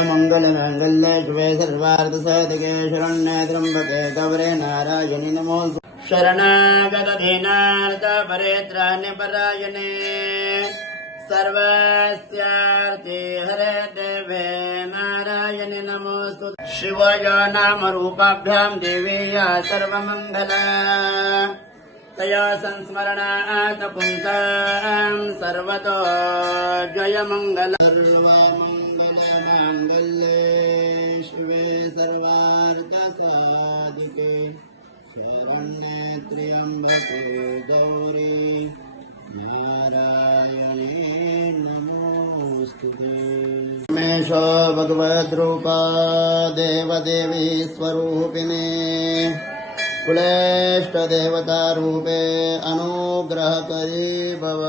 सर्वमङ्गलमाङ्गल्ये शिवे सर्वार्थसाधके शरण्ये त्र्यम्बके गौरी नारायणि नमोऽस्तुते। शरणागतदीनार्तपरित्राणपरायणे सर्वस्यार्थे हरे देवे नारायणि नमोऽस्तुते। शिवाय नामरूपाभ्यां देवीया सर्वमङ्गल तया संस्मरणात् पुंसां सर्वतो जयमङ्गल। सर्वमङ्गलमाङ्गल्ये शिवे सर्वार्थसाधिके शरण्ये त्र्यम्बके गौरी नारायणे नमोऽस्तुते। रमेशो भगवद्रूपा देवदेवी स्वरूपिणे कुलेष्ट देवता रूपे अनुग्रह करी भव।